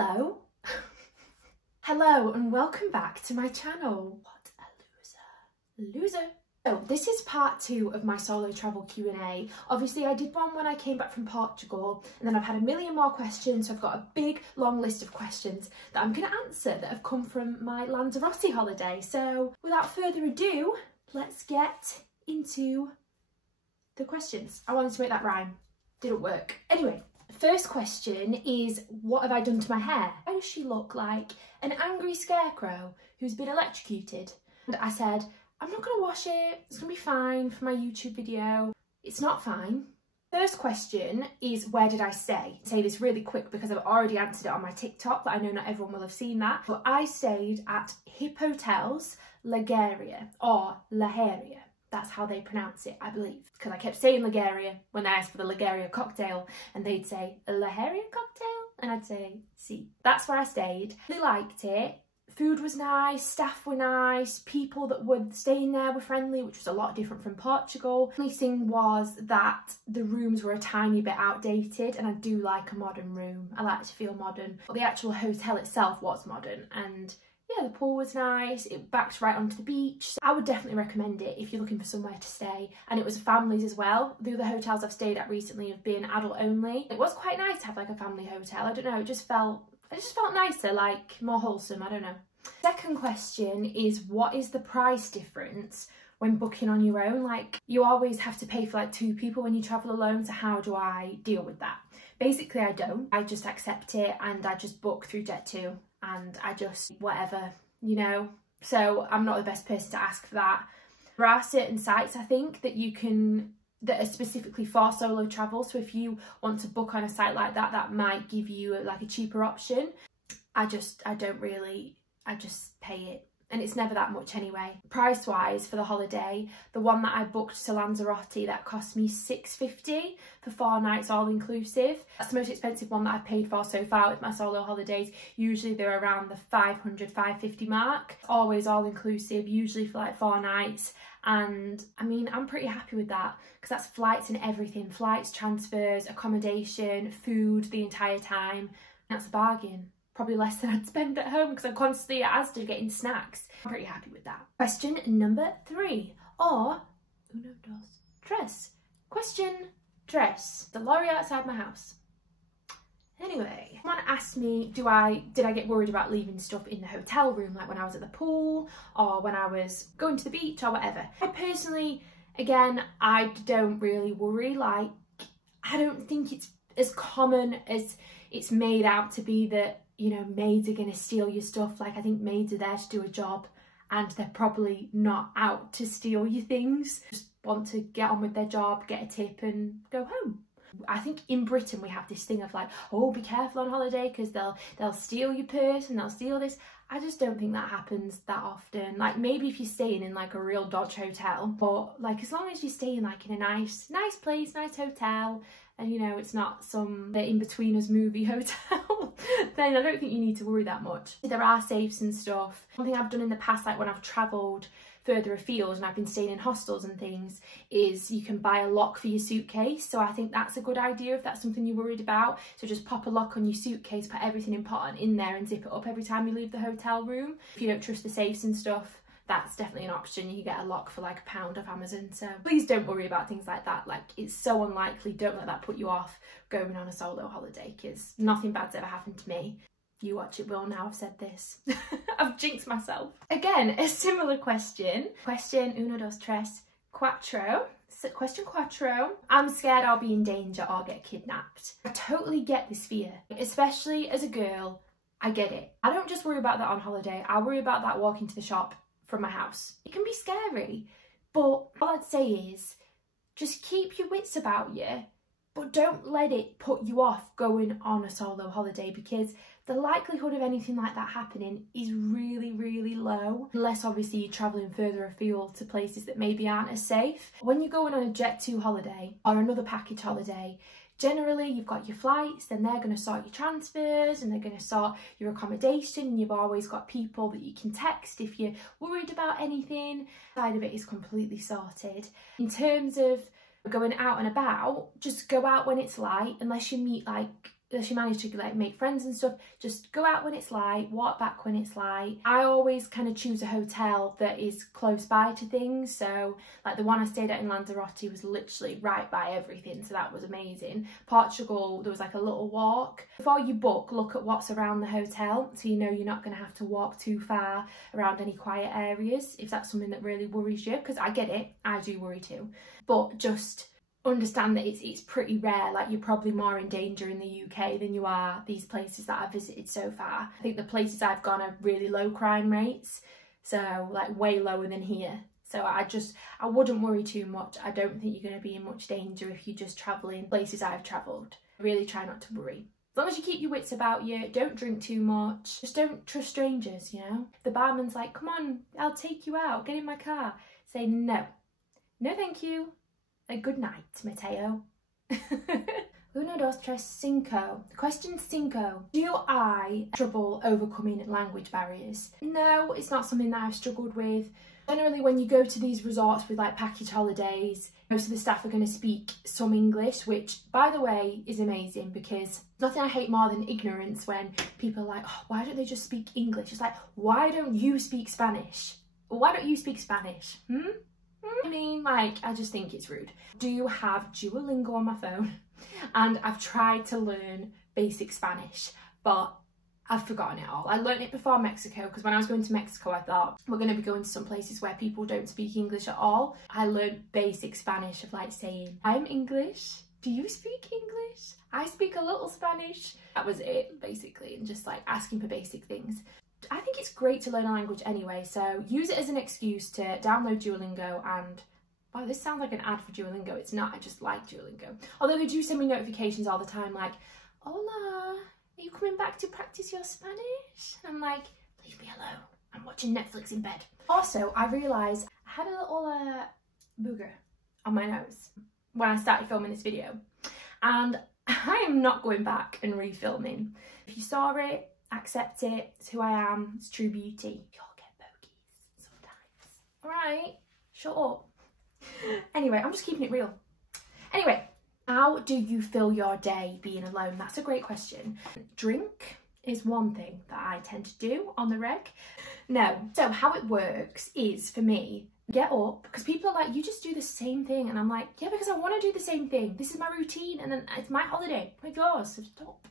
Hello. Hello and welcome back to my channel. What a loser. So this is part 2 of my solo travel Q&A. Obviously I did one when I came back from Portugal, and then I've had a million more questions, so I've got a big long list of questions that I'm going to answer that have come from my Lanzarote holiday. So without further ado, let's get into the questions. I wanted to make that rhyme, didn't work. Anyway, first question is, what have I done to my hair? Why does she look like an angry scarecrow who's been electrocuted? And I said, I'm not going to wash it, it's going to be fine for my YouTube video. It's not fine. First question is, where did I stay? I'll say this really quick because I've already answered it on my TikTok, but I know not everyone will have seen that. But I stayed at Hostels Lagaria, or Laharia. That's how they pronounce it, I believe. Because I kept saying Lagaria when I asked for the Lagaria cocktail, and they'd say, a Laharia cocktail? And I'd say, si. That's where I stayed. Really liked it. Food was nice, staff were nice, people that were staying there were friendly, which was a lot different from Portugal. The only thing was that the rooms were a tiny bit outdated, and I do like a modern room. I like to feel modern. But the actual hotel itself was modern, and yeah, the pool was nice, it backs right onto the beach. So I would definitely recommend it if you're looking for somewhere to stay. And it was families as well. The other hotels I've stayed at recently have been adult only. It was quite nice to have like a family hotel. I don't know, it just felt nicer, like more wholesome, I don't know. Second question is, what is the price difference when booking on your own? Like, you always have to pay for like 2 people when you travel alone, so how do I deal with that? Basically I don't. I just accept it and I just book through Jet2 and I just whatever, you know? So I'm not the best person to ask for that. There are certain sites I think that you can, that are specifically for solo travel, so if you want to book on a site like that, that might give you like a cheaper option. I just pay it, and it's never that much anyway. Price wise for the holiday, the one that I booked to Lanzarote, that cost me $650 for 4 nights all inclusive. That's the most expensive one that I've paid for so far with my solo holidays. Usually they're around the $500–550 mark. Always all inclusive, usually for like 4 nights. And I mean, I'm pretty happy with that because that's flights and everything. Flights, transfers, accommodation, food the entire time. That's a bargain. Probably less than I'd spend at home because I'm constantly at Asda getting snacks. I'm pretty happy with that. Question number 3, or uno, dos, tres. Question, dress. The lorry outside my house. Anyway, someone asked me, did I get worried about leaving stuff in the hotel room, like when I was at the pool or when I was going to the beach or whatever? I personally, again, I don't really worry. Like, I don't think it's as common as it's made out to be that, you know, maids are going to steal your stuff. Like, I think maids are there to do a job and they're probably not out to steal your things. Just want to get on with their job, get a tip and go home. I think in Britain we have this thing of like, oh, be careful on holiday because they'll steal your purse and they'll steal this. I just don't think that happens that often. Like, maybe if you're staying in like a real dodge hotel, but like as long as you're staying like in a nice place, nice hotel, and you know, it's not some in-betweeners movie hotel, then I don't think you need to worry that much. There are safes and stuff. One thing I've done in the past, like when I've travelled further afield and I've been staying in hostels and things, is you can buy a lock for your suitcase. So I think that's a good idea if that's something you're worried about. So just pop a lock on your suitcase, put everything important in there and zip it up every time you leave the hotel room. If you don't trust the safes and stuff, that's definitely an option. You can get a lock for like £1 off Amazon. So please don't worry about things like that. Like, it's so unlikely. Don't let that put you off going on a solo holiday because nothing bad's ever happened to me. You watch it, Will, now I've said this. I've jinxed myself. Again, a similar question. Question uno, dos, tres, cuatro. So question cuatro. I'm scared I'll be in danger or get kidnapped. I totally get this fear, especially as a girl. I get it. I don't just worry about that on holiday. I worry about that walking to the shop from my house. It can be scary, but all I'd say is just keep your wits about you, but don't let it put you off going on a solo holiday, because the likelihood of anything like that happening is really, really low, unless obviously you're travelling further afield to places that maybe aren't as safe. When you're going on a Jet2 holiday or another package holiday, generally you've got your flights, then they're going to sort your transfers and they're going to sort your accommodation, and you've always got people that you can text if you're worried about anything. Side of it is completely sorted. In terms of going out and about, just go out when it's light, unless you meet like unless you manage to like make friends and stuff, just go out when it's light, walk back when it's light. I always kind of choose a hotel that is close by to things, so like the one I stayed at in Lanzarote was literally right by everything, so that was amazing. Portugal, there was like a little walk. Before you book, look at what's around the hotel so you know you're not going to have to walk too far around any quiet areas if that's something that really worries you, because I get it, I do worry too, but just understand that it's pretty rare. Like, you're probably more in danger in the UK than you are these places that I've visited so far. I think the places I've gone are really low crime rates, so like way lower than here. So I wouldn't worry too much. I don't think you're going to be in much danger if you're just travelling places I've travelled. Really try not to worry. As long as you keep your wits about you, don't drink too much, just don't trust strangers, you know? If the barman's like, come on, I'll take you out, get in my car, say no. No thank you. Good night, Mateo. Uno, dos, tres, cinco. Question cinco. Do I have trouble overcoming language barriers? No, it's not something that I've struggled with. Generally, when you go to these resorts with like package holidays, most of the staff are going to speak some English, which, by the way, is amazing, because nothing I hate more than ignorance when people are like, oh, why don't they just speak English? It's like, why don't you speak Spanish? Why don't you speak Spanish? I mean, like, I just think it's rude. I do have Duolingo on my phone and I've tried to learn basic Spanish, but I've forgotten it all. I learned it before Mexico, because when I was going to Mexico, I thought we're going to be going to some places where people don't speak English at all. I learned basic Spanish of like saying, I'm English, do you speak English? I speak a little Spanish. That was it, basically, and just like asking for basic things. I think it's great to learn a language anyway, so use it as an excuse to download Duolingo. And wow, this sounds like an ad for Duolingo. It's not, I just like Duolingo. Although they do send me notifications all the time like, hola, are you coming back to practice your Spanish? And I'm like, leave me alone, I'm watching Netflix in bed. Also, I realised I had a little booger on my nose when I started filming this video, and I am not going back and refilming. If you saw it, accept it, it's who I am, it's true beauty. You all get bogeys sometimes. Alright, shut up. Anyway, I'm just keeping it real. Anyway, how do you fill your day being alone? That's a great question. Drink is one thing that I tend to do on the reg. No, so how it works is, for me, get up, because people are like, you just do the same thing, and I'm like, yeah, because I want to do the same thing. This is my routine, and then it's my holiday, like yours, so stop.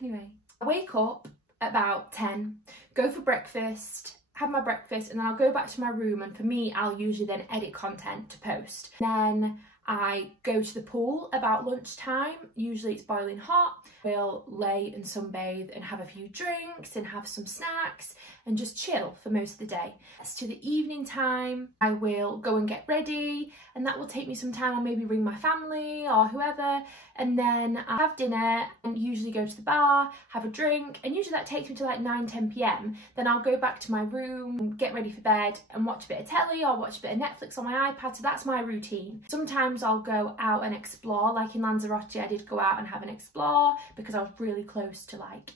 Anyway, I wake up at about 10, go for breakfast, have my breakfast, and then I'll go back to my room, and for me, I'll usually then edit content to post. Then I go to the pool about lunchtime, usually it's boiling hot. We'll lay and sunbathe and have a few drinks and have some snacks and just chill for most of the day. As to the evening time, I will go and get ready, and that will take me some time. I'll maybe ring my family or whoever, and then I have dinner and usually go to the bar, have a drink, and usually that takes me to like 9-10 p.m. Then I'll go back to my room, get ready for bed, and watch a bit of telly or watch a bit of Netflix on my iPad. So that's my routine. Sometimes I'll go out and explore, like in Lanzarote I did go out and have an explore because I was really close to like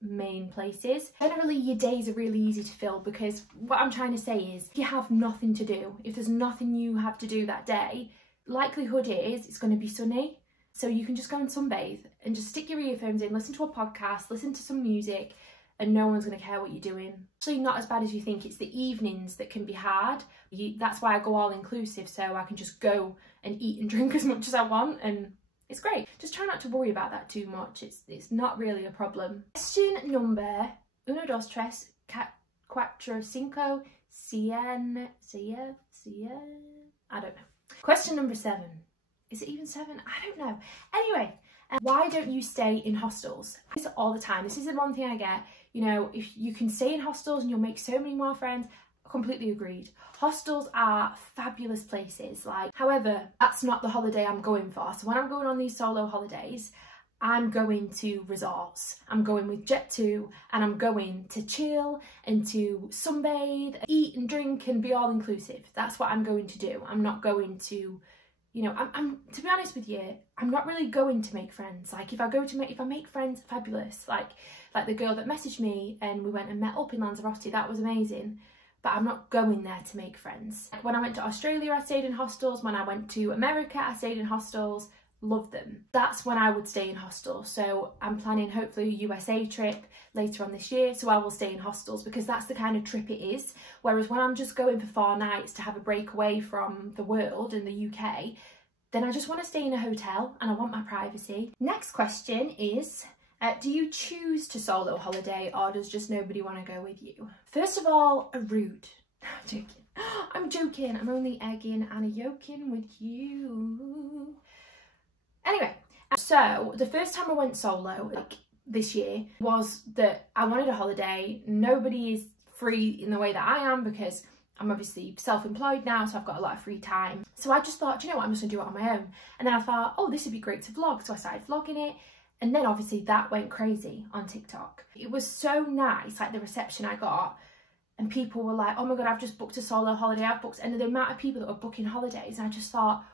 main places. Generally your days are really easy to fill, because what I'm trying to say is, if you have nothing to do, if there's nothing you have to do that day, likelihood is it's going to be sunny, so you can just go and sunbathe and just stick your earphones in, listen to a podcast, listen to some music, and no one's going to care what you're doing. Actually not as bad as you think. It's the evenings that can be hard. That's why I go all inclusive, so I can just go and eat and drink as much as I want, and it's great. Just try not to worry about that too much. It's not really a problem. Question number uno, dos, tres, cuatro, cinco, cien, I don't know. Question number 7. Is it even 7? I don't know. Anyway, why don't you stay in hostels? This all the time. This is the one thing I get. You know, if you can stay in hostels and you'll make so many more friends, completely agreed. Hostels are fabulous places. Like, however, that's not the holiday I'm going for. So when I'm going on these solo holidays, I'm going to resorts. I'm going with Jet2, and I'm going to chill and to sunbathe, eat and drink and be all inclusive. That's what I'm going to do. I'm not going to, you know, I'm to be honest with you, I'm not really going to make friends. Like, if I make friends, fabulous. Like the girl that messaged me and we went and met up in Lanzarote, that was amazing. But I'm not going there to make friends. When I went to Australia, I stayed in hostels. When I went to America, I stayed in hostels. love them. That's when I would stay in hostels. So I'm planning hopefully a USA trip later on this year, so I will stay in hostels because that's the kind of trip it is. Whereas when I'm just going for 4 nights to have a break away from the world in the UK, then I just want to stay in a hotel and I want my privacy. Next question is, do you choose to solo holiday or does just nobody want to go with you? First of all, rude. I'm joking. I'm joking. I'm only egging and yoking with you. Anyway, so the first time I went solo, like this year, was that I wanted a holiday. Nobody is free in the way that I am because I'm obviously self-employed now, so I've got a lot of free time. So I just thought, do you know what, I'm just gonna do it on my own. And then I thought, oh, this would be great to vlog. So I started vlogging it. And then obviously that went crazy on TikTok. It was so nice, like the reception I got. And people were like, oh my God, I've just booked a solo holiday. And the amount of people that were booking holidays. And I just thought,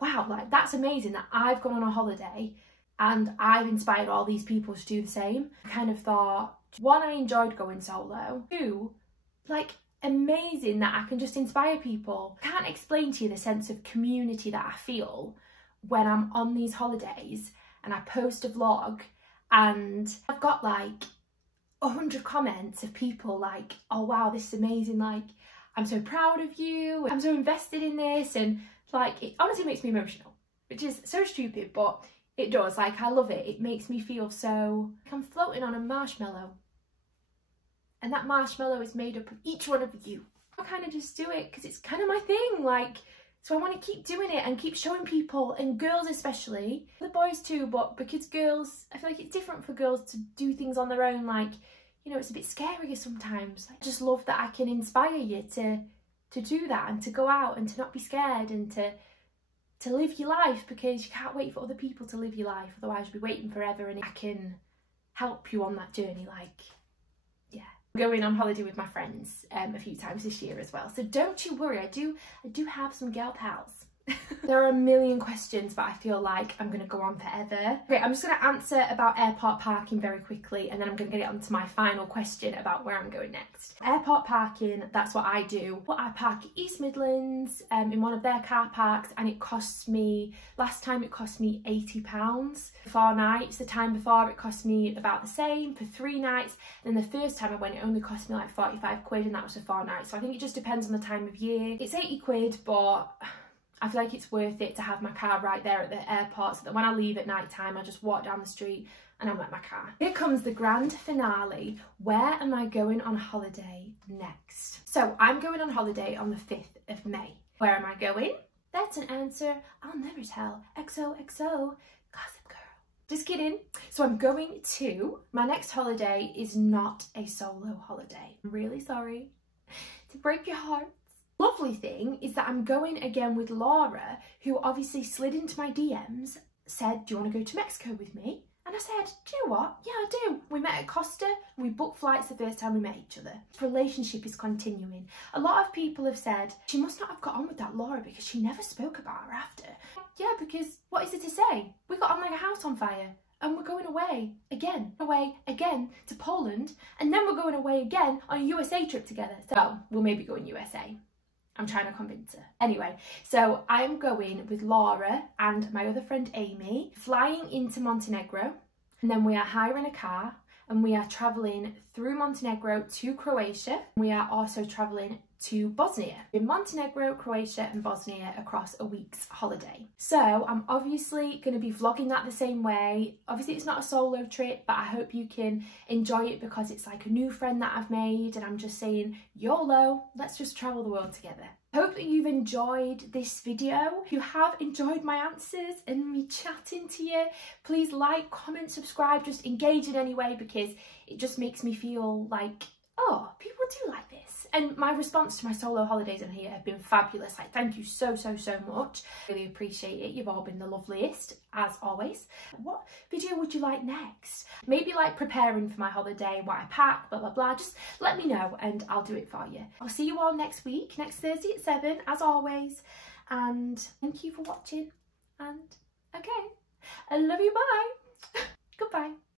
wow, like that's amazing that I've gone on a holiday and I've inspired all these people to do the same. I kind of thought, one, I enjoyed going solo. Two, like amazing that I can just inspire people. I can't explain to you the sense of community that I feel when I'm on these holidays and I post a vlog and I've got like 100 comments of people like, oh wow, this is amazing, like I'm so proud of you, I'm so invested in this, and like it honestly makes me emotional, which is so stupid, but it does. Like I love it. It makes me feel so like I'm floating on a marshmallow and that marshmallow is made up of each one of you. I kind of just do it because it's kind of my thing, like, so I want to keep doing it and keep showing people, and girls especially, the boys too, but because girls, I feel like it's different for girls to do things on their own, like, you know, it's a bit scarier sometimes. I just love that I can inspire you to do that and to go out and to not be scared and to live your life, because you can't wait for other people to live your life, otherwise you'll be waiting forever, and I can help you on that journey, like, yeah. I'm going on holiday with my friends a few times this year as well, so don't you worry, I do have some girl pals. There are a million questions, but I feel like I'm going to go on forever. Okay, I'm just going to answer about airport parking very quickly, and then I'm going to get on to my final question about where I'm going next. Airport parking, that's what I do. Well, I park East Midlands in one of their car parks, and it costs me, last time it cost me £80 for 4 nights. The time before it cost me about the same for 3 nights. And then the first time I went, it only cost me like 45 quid, and that was for 4 nights. So I think it just depends on the time of year. It's 80 quid, but I feel like it's worth it to have my car right there at the airport, so that when I leave at night time, I just walk down the street and I'm at my car. Here comes the grand finale. Where am I going on holiday next? So I'm going on holiday on the 5th of May. Where am I going? That's an answer I'll never tell. XOXO, Gossip Girl. Just kidding. So I'm going to, my next holiday is not a solo holiday. I'm really sorry to break your heart. Lovely thing is that I'm going again with Laura, who obviously slid into my DMs, said, do you want to go to Mexico with me? And I said, do you know what? Yeah, I do. We met at Costa and we booked flights the first time we met each other. The relationship is continuing. A lot of people have said, she must not have got on with that Laura because she never spoke about her after. Yeah, because what is it to say? We got on like a house on fire. And we're going away again to Poland, and then we're going away again on a USA trip together. So we'll maybe go in USA. I'm trying to convince her. Anyway, so I'm going with Laura and my other friend Amy, flying into Montenegro, and then we are hiring a car and we are travelling through Montenegro to Croatia. We are also travelling to Bosnia. In Montenegro, Croatia and Bosnia across a week's holiday. So I'm obviously going to be vlogging that the same way. Obviously it's not a solo trip, but I hope you can enjoy it because it's like a new friend that I've made, and I'm just saying YOLO, let's just travel the world together. I hope that you've enjoyed this video. If you have enjoyed my answers and me chatting to you, please like, comment, subscribe, just engage in any way, because it just makes me feel like, oh, people do like this. And my response to my solo holidays in here have been fabulous. Like, thank you so much. Really appreciate it. You've all been the loveliest, as always. What video would you like next? Maybe like preparing for my holiday, what I pack, blah, blah, blah. Just let me know and I'll do it for you. I'll see you all next week, next Thursday at 7, as always. And thank you for watching. And okay, I love you, bye. Goodbye.